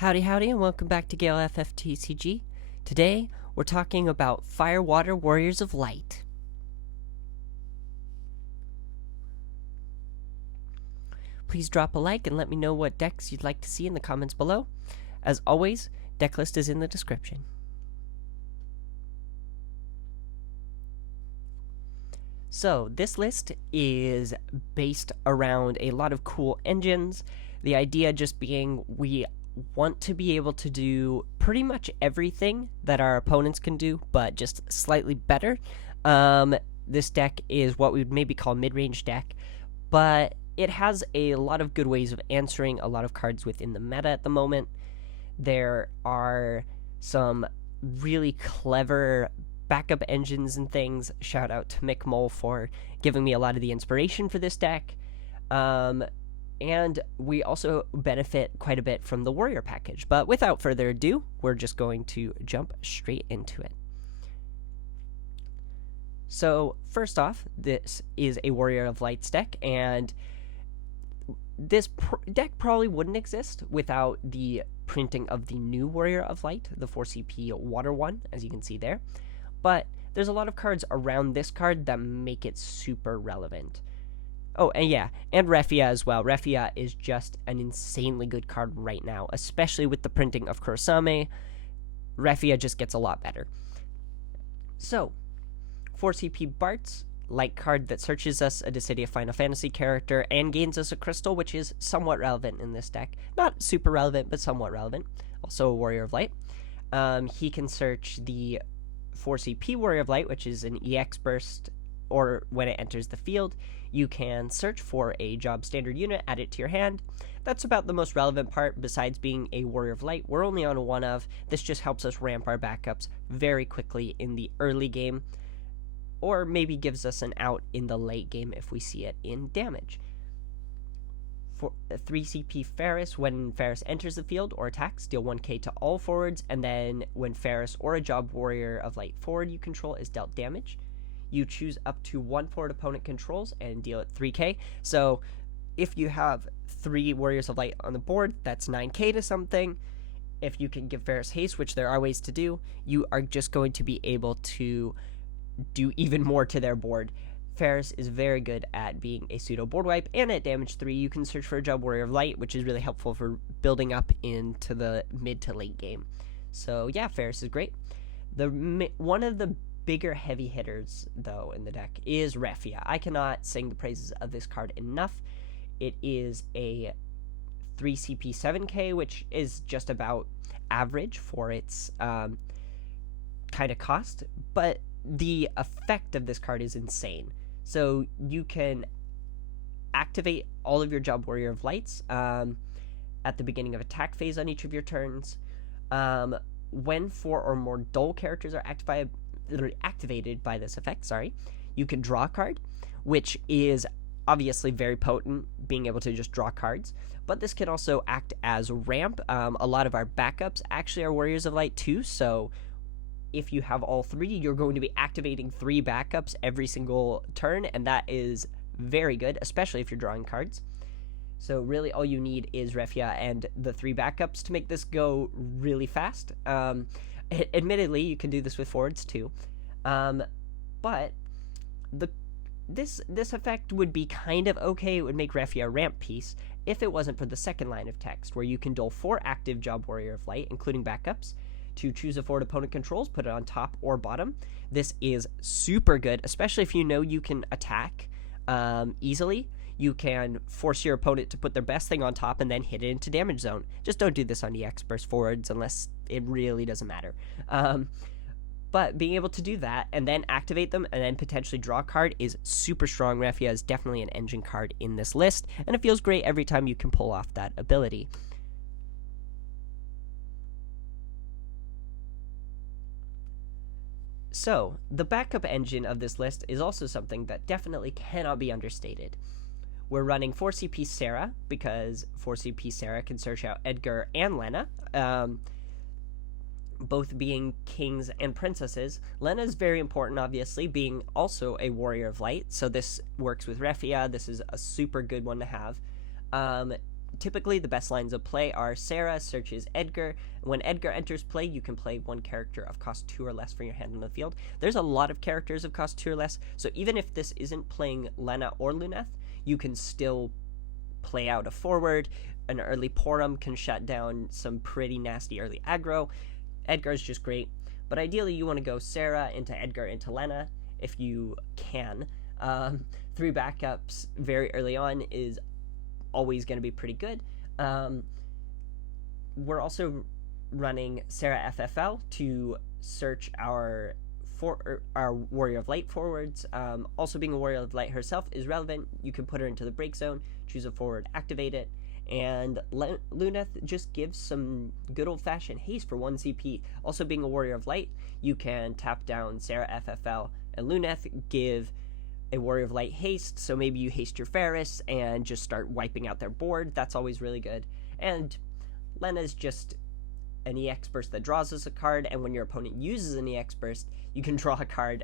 Howdy, howdy, and welcome back to Gale FFTCG. Today, we're talking about Fire Water Warriors of Light. Please drop a like and let me know what decks you'd like to see in the comments below. As always, deck list is in the description. So, this list is based around a lot of cool engines. The idea just being we want to be able to do pretty much everything that our opponents can do, but just slightly better. This deck is what we would maybe call mid-range deck, but it has a lot of good ways of answering a lot of cards within the meta at the moment. There are some really clever backup engines and things. Shout out to Mick Mole for giving me a lot of the inspiration for this deck. And we also benefit quite a bit from the Warrior package. But without further ado, we're just going to jump straight into it. So, first off, this is a Warrior of Lights deck, and this deck probably wouldn't exist without the printing of the new Warrior of Light, the 4CP Water one, as you can see there. But there's a lot of cards around this card that make it super relevant. Oh, and yeah, and Refia as well. Refia is just an insanely good card right now, especially with the printing of Kurosame. Refia just gets a lot better. So, 4CP Bart's light card that searches us a Dissidia Final Fantasy character and gains us a crystal, which is somewhat relevant in this deck. Not super relevant, but somewhat relevant. Also a Warrior of Light. He can search the 4CP Warrior of Light, which is an EX burst, or when it enters the field, you can search for a job standard unit, add it to your hand. That's about the most relevant part. Besides being a Warrior of Light, we're only on a 1 of. This just helps us ramp our backups very quickly in the early game, or maybe gives us an out in the late game if we see it in damage. For 3CP Ferris, when Ferris enters the field or attacks, deal 1k to all forwards, and then when Ferris or a job Warrior of Light forward you control is dealt damage, you choose up to one forward opponent controls and deal it 3k. So if you have 3 Warriors of Light on the board, that's 9k to something. If you can give Ferris haste, which there are ways to do, you are just going to be able to do even more to their board. Ferris is very good at being a pseudo board wipe, and at damage 3 you can search for a job Warrior of Light, which is really helpful for building up into the mid to late game. So yeah, Ferris is great. One of the bigger heavy hitters though in the deck is Refia. I cannot sing the praises of this card enough. It is a 3CP 7k, which is just about average for its kind of cost, but the effect of this card is insane. So you can activate all of your job Warrior of Lights at the beginning of attack phase on each of your turns. When 4 or more dull characters are activated by this effect, you can draw a card, which is obviously very potent, being able to just draw cards. But this can also act as ramp. A lot of our backups actually are Warriors of Light too, so if you have all 3, you're going to be activating 3 backups every single turn, and that is very good, especially if you're drawing cards. So really all you need is Refia and the 3 backups to make this go really fast. Admittedly, you can do this with forwards too, but this effect would be kind of okay. It would make Refia a ramp piece if it wasn't for the second line of text, where you can duel 4 active job Warrior of Light, including backups, to choose a forward opponent controls, put it on top or bottom. This is super good, especially if you know you can attack easily. You can force your opponent to put their best thing on top and then hit it into damage zone. Just don't do this on EX burst forwards unless it really doesn't matter. But being able to do that and then activate them and then potentially draw a card is super strong. Refia is definitely an engine card in this list, and it feels great every time you can pull off that ability. So, the backup engine of this list is also something that definitely cannot be understated. We're running 4CP Serah, because 4CP Serah can search out Edgar and Lena, both being kings and princesses. Lena is very important, obviously, being also a Warrior of Light, so this works with Refia. This is a super good one to have. typically the best lines of play are Serah searches Edgar. When Edgar enters play, you can play one character of cost 2 or less from your hand on the field. There's a lot of characters of cost 2 or less, so even if this isn't playing Lena or Luneth, you can still play out a forward. An early Porum can shut down some pretty nasty early aggro. Edgar's just great, but ideally you want to go Serah into Edgar into Lena if you can. 3 backups very early on is always going to be pretty good. We're also running Serah FFL to search our Warrior of Light forwards. Also, being a Warrior of Light herself is relevant. You can put her into the break zone, choose a forward, activate it, and Luneth just gives some good old-fashioned haste for 1 CP. Also, being a Warrior of Light, you can tap down Serah FFL and Luneth, give a Warrior of Light haste, so maybe you haste your Ferris and just start wiping out their board. That's always really good. And Lena's just an EX burst that draws us a card, and when your opponent uses an EX burst, you can draw a card.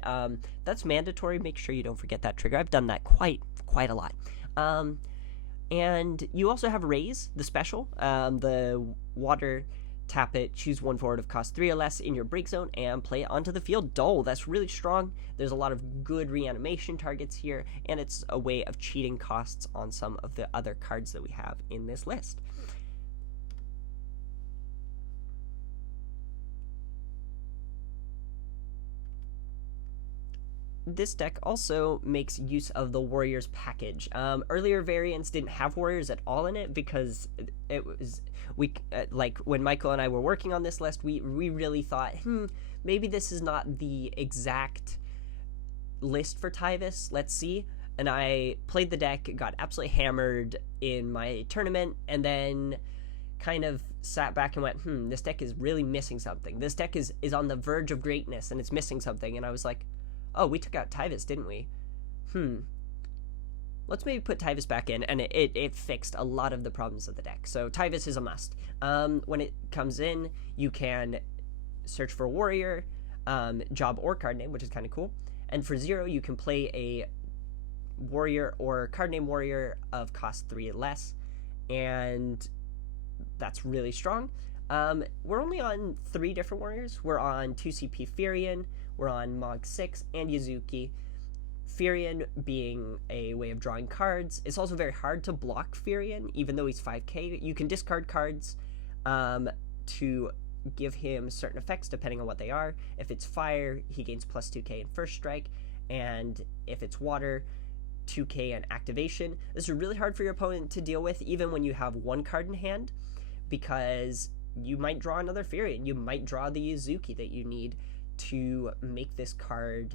That's mandatory. Make sure you don't forget that trigger. I've done that quite a lot. And you also have Raise, the special, the water. Tap it, choose 1 forward of cost 3 or less in your break zone, and play it onto the field. Dole, that's really strong. There's a lot of good reanimation targets here, and it's a way of cheating costs on some of the other cards that we have in this list. This deck also makes use of the Warriors package. Earlier variants didn't have Warriors at all in it because it was like when Michael and I were working on this list, we really thought, maybe this is not the exact list for Tyvis. Let's see. And I played the deck, got absolutely hammered in my tournament, and then kind of sat back and went, this deck is really missing something. This deck is on the verge of greatness, and it's missing something. And I was like, oh, we took out Tyvis, didn't we? Let's maybe put Tyvis back in, and it fixed a lot of the problems of the deck. So Tyvis is a must. When it comes in, you can search for Warrior, job or card name, which is kind of cool. And for 0, you can play a Warrior or card name Warrior of cost 3 or less, and that's really strong. We're only on 3 different Warriors. We're on 2 CP Firion, we're on Mog 6, and Yuzuki. Firion being a way of drawing cards. It's also very hard to block Firion, even though he's 5k. You can discard cards to give him certain effects depending on what they are. If it's fire, he gains plus 2k in first strike, and if it's water, 2k in activation. This is really hard for your opponent to deal with, even when you have 1 card in hand, because you might draw another Firion. You might draw the Yuzuki that you need to make this card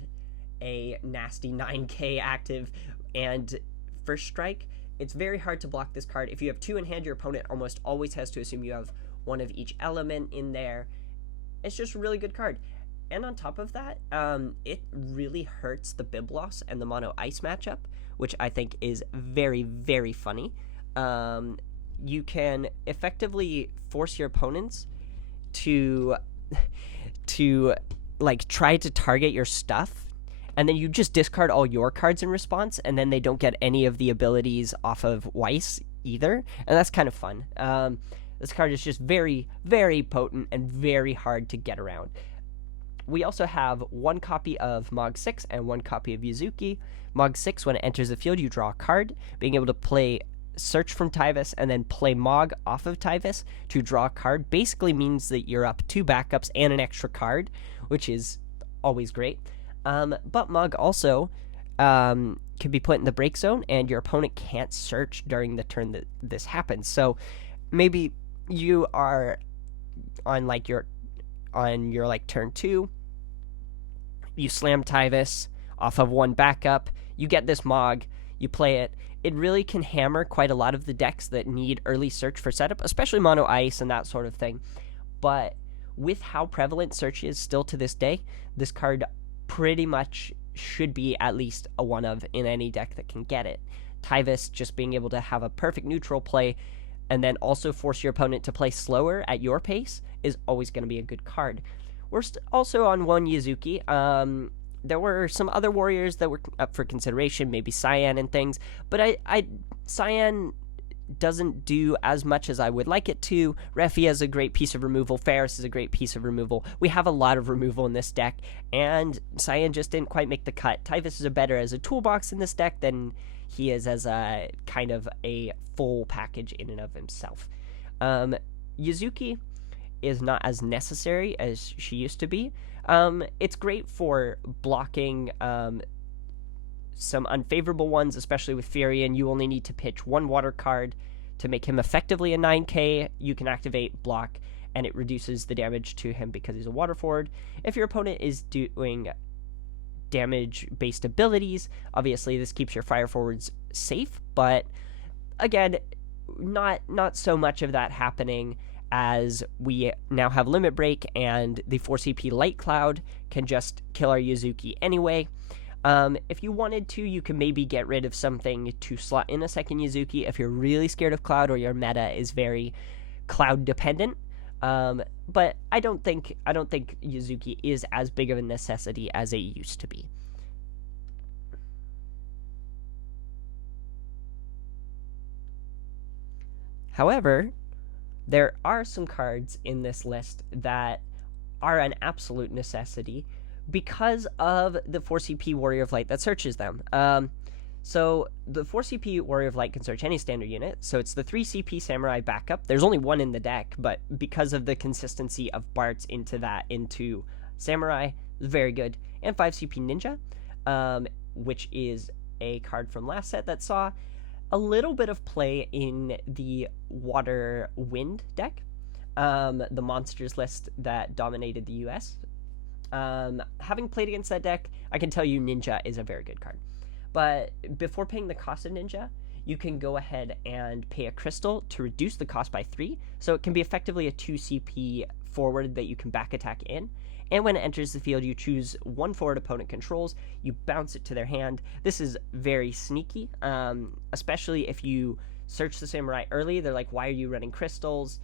a nasty 9k active and first strike. It's very hard to block this card. If you have 2 in hand, your opponent almost always has to assume you have 1 of each element in there. It's just a really good card. And on top of that, it really hurts the Biblos and the Mono Ice matchup, which I think is very, very funny. You can effectively force your opponents to like try to target your stuff, and then you just discard all your cards in response, and then they don't get any of the abilities off of Weiss either, and that's kind of fun. This card is just very, very potent and very hard to get around. We also have 1 copy of Mog 6 and 1 copy of Yuzuki. Mog 6, when it enters the field, you draw a card. Being able to play search from Tyvis and then play Mog off of Tyvis to draw a card basically means that you're up 2 backups and an extra card, which is always great. But Mog also can be put in the break zone, and your opponent can't search during the turn that this happens. So maybe you are on your turn 2, you slam Tyvis off of 1 backup, you get this Mog, you play it. It really can hammer quite a lot of the decks that need early search for setup, especially Mono Ice and that sort of thing. But with how prevalent search is still to this day, this card pretty much should be at least a 1 of in any deck that can get it. Tyvis just being able to have a perfect neutral play and then also force your opponent to play slower at your pace is always going to be a good card. We're also on 1 Yuzuki. There were some other Warriors that were up for consideration, maybe Cyan and things, but Cyan doesn't do as much as I would like it to. Refia is a great piece of removal. Ferris is a great piece of removal. We have a lot of removal in this deck, and Cyan just didn't quite make the cut. Typhus is better as a toolbox in this deck than he is as a kind of a full package in and of himself. Yuzuki is not as necessary as she used to be. It's great for blocking some unfavorable ones, especially with Furion. You only need to pitch one water card to make him effectively a 9k. You can activate block, and it reduces the damage to him because he's a water forward. If your opponent is doing damage-based abilities, obviously this keeps your fire forwards safe, but again, not so much of that happening, as we now have Limit Break, and the 4CP Light Cloud can just kill our Yuzuki anyway. If you wanted to, you can maybe get rid of something to slot in a second Yuzuki if you're really scared of Cloud or your meta is very Cloud dependent. But I don't think Yuzuki is as big of a necessity as it used to be. However, there are some cards in this list that are an absolute necessity because of the 4CP Warrior of Light that searches them. So the 4CP Warrior of Light can search any standard unit, so it's the 3CP Samurai backup. There's only one in the deck, but because of the consistency of Bart's into Samurai, it's very good. And 5CP Ninja, which is a card from last set that saw a little bit of play in the Water Wind deck, the monsters list that dominated the US. Having played against that deck, I can tell you Ninja is a very good card. But before paying the cost of Ninja, you can go ahead and pay a crystal to reduce the cost by 3, so it can be effectively a 2 CP forward that you can back attack in. And when it enters the field, you choose one forward opponent controls, you bounce it to their hand. This is very sneaky, especially if you search the Samurai early. They're like, why are you running crystals?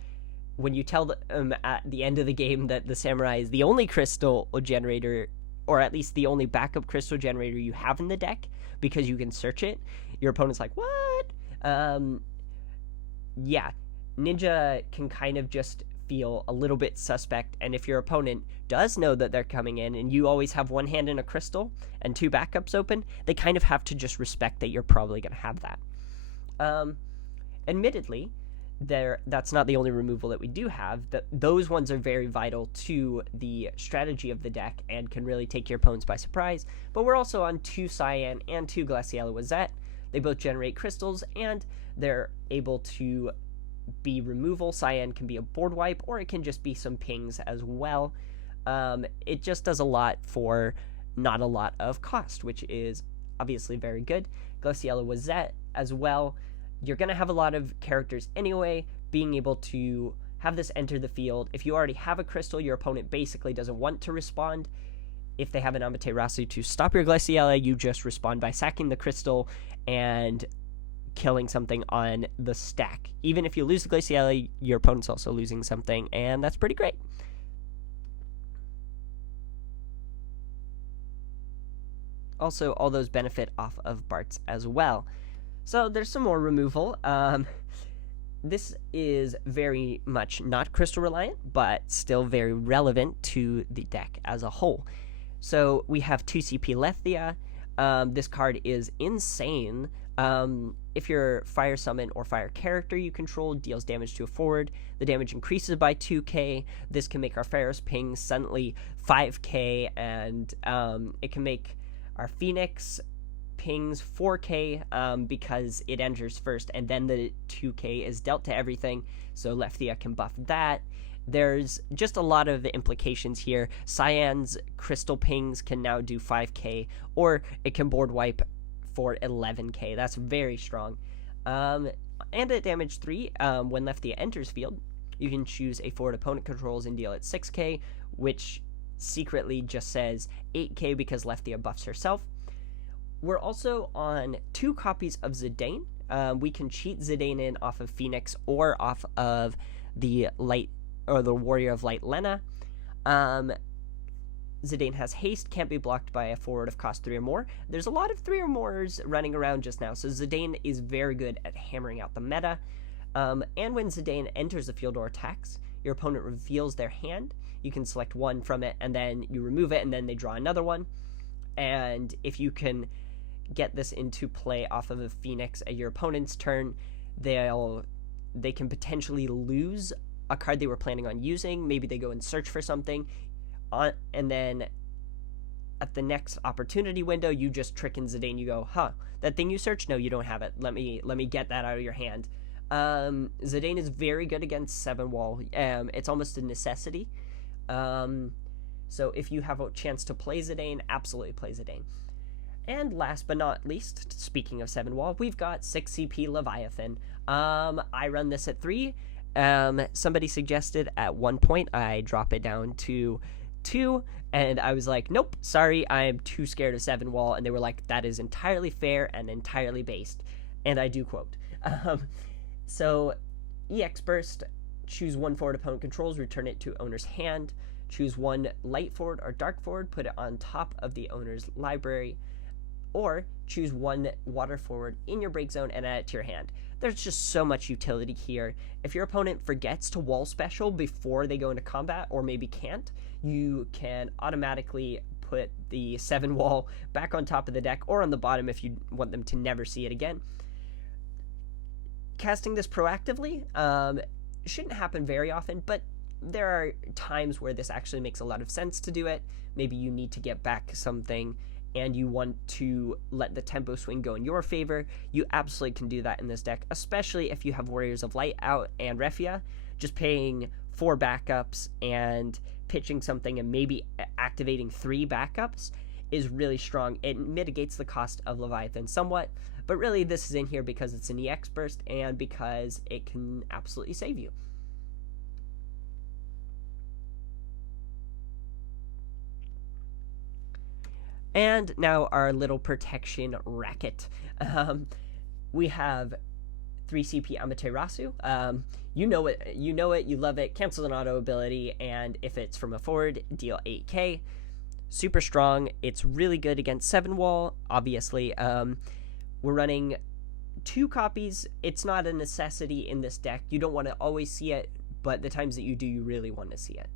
When you tell them at the end of the game that the Samurai is the only crystal generator, or at least the only backup crystal generator you have in the deck, because you can search it, your opponent's like, what? Yeah, Ninja can kind of just feel a little bit suspect, and if your opponent does know that they're coming in and you always have one hand in a crystal and 2 backups open, they kind of have to just respect that you're probably going to have that. Admittedly, that's not the only removal that we do have. Those ones are very vital to the strategy of the deck and can really take your opponents by surprise, but we're also on 2 Cyan and 2 Glaciella Wazette. They both generate crystals, and they're able to be removal. Cyan can be a board wipe, or it can just be some pings as well. It just does a lot for not a lot of cost, which is obviously very good. Glaciella Wazette as well. You're going to have a lot of characters anyway. Being able to have this enter the field, if you already have a crystal, your opponent basically doesn't want to respond. If they have an Amaterasu to stop your Glaciella, you just respond by sacking the crystal and killing something on the stack. Even if you lose the Glaciella, your opponent's also losing something, and that's pretty great. Also, all those benefit off of Bart's as well. So there's some more removal. This is very much not crystal reliant, but still very relevant to the deck as a whole. So we have 2CP Lethia. This card is insane. If your fire summon or fire character you control deals damage to a forward, the damage increases by 2k. This can make our Ferris ping suddenly 5k, and it can make our Phoenix pings 4k because it enters first, and then the 2k is dealt to everything, so Lethia can buff that. There's just a lot of implications here. Cyan's crystal pings can now do 5k, or it can board wipe for 11k. That's very strong. And at damage 3, when Lethia enters field, you can choose a forward opponent controls and deal it 6k, which secretly just says 8k because Lethia buffs herself. We're also on 2 copies of Zidane. We can cheat Zidane in off of Phoenix or off of the Light, or the Warrior of Light Lena. Zidane has haste, can't be blocked by a forward of cost 3 or more. There's a lot of 3 or mores running around just now, so Zidane is very good at hammering out the meta. And when Zidane enters the field or attacks, your opponent reveals their hand. You can select one from it, and then you remove it, and then they draw another one. And if you can get this into play off of a Phoenix at your opponent's turn, they can potentially lose a card they were planning on using. Maybe they go and search for something, and then at the next opportunity window, you just trick in Zidane. You go, that thing you searched? No, you don't have it. Let me get that out of your hand. Zidane is very good against 7-wall. It's almost a necessity. So if you have a chance to play Zidane, absolutely play Zidane. And last but not least, speaking of 7-wall, we've got 6 CP Leviathan. I run this at 3. Somebody suggested at one point I drop it down to 2, and I was like, nope, sorry, I am too scared of 7-wall, and they were like, that is entirely fair and entirely based, and I do quote. So EX Burst, choose one forward opponent controls, return it to owner's hand, choose one light forward or dark forward, put it on top of the owner's library, or choose one water forward in your break zone and add it to your hand. There's just so much utility here. If your opponent forgets to wall special before they go into combat, or maybe can't, you can automatically put the 7-wall back on top of the deck, or on the bottom if you want them to never see it again. Casting this proactively shouldn't happen very often, but there are times where this actually makes a lot of sense to do it. Maybe you need to get back something and you want to let the tempo swing go in your favor. You absolutely can do that in this deck, especially if you have Warriors of Light out and Refia. Just paying 4 backups and pitching something and maybe activating 3 backups is really strong. It mitigates the cost of Leviathan somewhat, but really this is in here because it's an EX burst and because it can absolutely save you. And now our little protection racket. We have 3 CP Amaterasu. You know it, you love it. Cancels an auto ability, and if it's from a forward, deal 8k. Super strong. It's really good against 7-wall, obviously. We're running 2 copies. It's not a necessity in this deck. You don't want to always see it, but the times that you do, you really want to see it.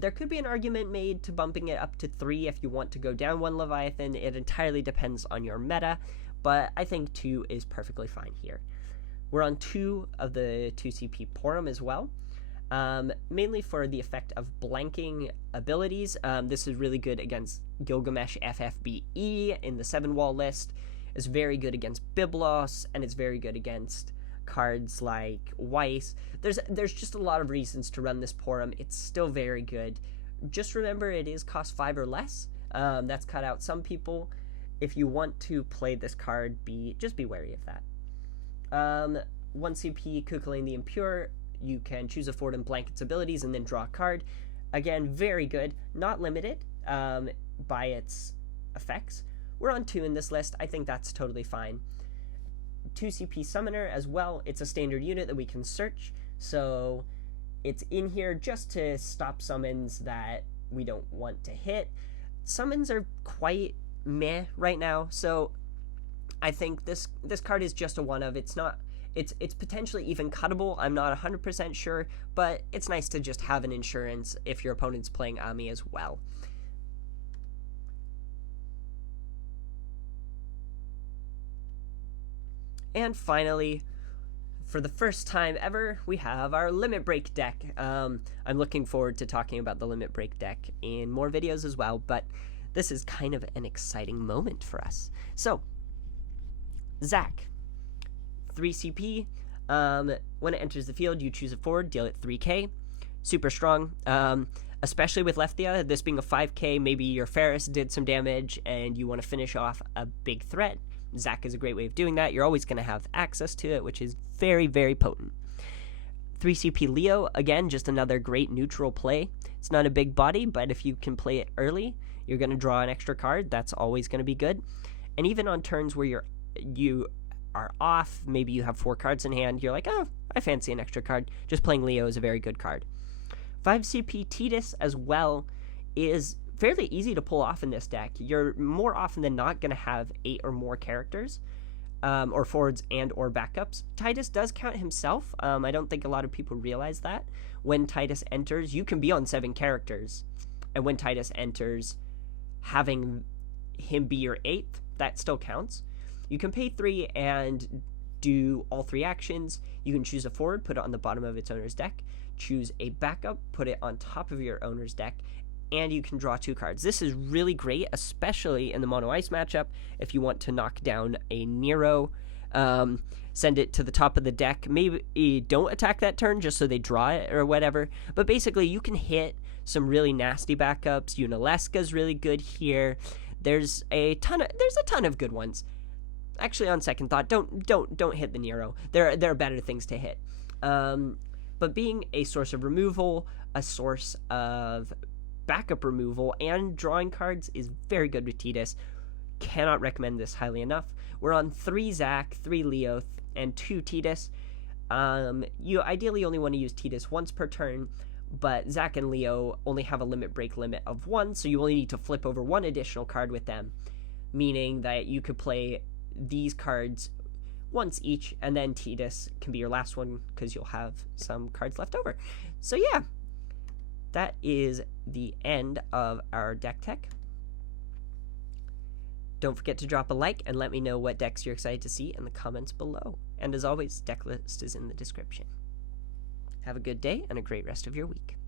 There could be an argument made to bumping it up to 3 if you want to go down 1 Leviathan. It entirely depends on your meta, but I think 2 is perfectly fine here. We're on 2 of the 2 CP Porum as well, mainly for the effect of blanking abilities. This is really good against Gilgamesh FFBE in the 7-wall list. It's very good against Biblos, and it's very good against cards like Weiss. There's just a lot of reasons to run this Porum. It's still very good. Just remember, it is cost 5 or less. That's cut out some people. If you want to play this card, just be wary of that. 1 CP Kukulane the Impure. You can choose a forward and blank its abilities and then draw a card. Again, very good. Not limited by its effects. We're on 2 in this list. I think that's totally fine. 2 CP Summoner as well. It's a standard unit that we can search, so it's in here just to stop summons that we don't want to hit. Summons are quite meh right now, so I think this card is just a one of. It's potentially even cuttable. I'm not 100% sure, but it's nice to just have an insurance if your opponent's playing Ami as well. And finally, for the first time ever, we have our Limit Break deck. I'm looking forward to talking about the Limit Break deck in more videos as well, but this is kind of an exciting moment for us. So, Zach, 3 CP. When it enters the field, you choose a forward, deal it 3k. Super strong, especially with Lefthea. This being a 5k, maybe your Ferris did some damage and you want to finish off a big threat. Zach is a great way of doing that. You're always going to have access to it, which is very, very potent. 3 CP Leo, again, just another great neutral play. It's not a big body, but if you can play it early, you're going to draw an extra card. That's always going to be good. And even on turns where you are off, maybe you have 4 cards in hand, you're like, oh, I fancy an extra card. Just playing Leo is a very good card. 5 CP Tidus as well is fairly easy to pull off in this deck. You're more often than not going to have 8 or more characters, or forwards and or backups. Titus does count himself. I don't think a lot of people realize that. When Titus enters, you can be on 7 characters. And when Titus enters, having him be your 8th, that still counts. You can pay 3 and do all 3 actions. You can choose a forward, put it on the bottom of its owner's deck. Choose a backup, put it on top of your owner's deck. And you can draw 2 cards. This is really great, especially in the Mono Ice matchup. If you want to knock down a Nero, send it to the top of the deck. Maybe don't attack that turn just so they draw it or whatever. But basically, you can hit some really nasty backups. Unalesca's really good here. There's a ton of good ones. Actually, on second thought, don't hit the Nero. There are better things to hit. But being a source of removal, a source of backup removal, and drawing cards is very good with Titus. Cannot recommend this highly enough. We're on 3 Zach, 3 Leo, and 2 Titus. You ideally only want to use Titus once per turn, but Zach and Leo only have a limit break limit of 1, so you only need to flip over 1 additional card with them, meaning that you could play these cards once each, and then Titus can be your last one because you'll have some cards left over. So yeah, that is the end of our deck tech. Don't forget to drop a like and let me know what decks you're excited to see in the comments below. And as always, deck list is in the description. Have a good day and a great rest of your week.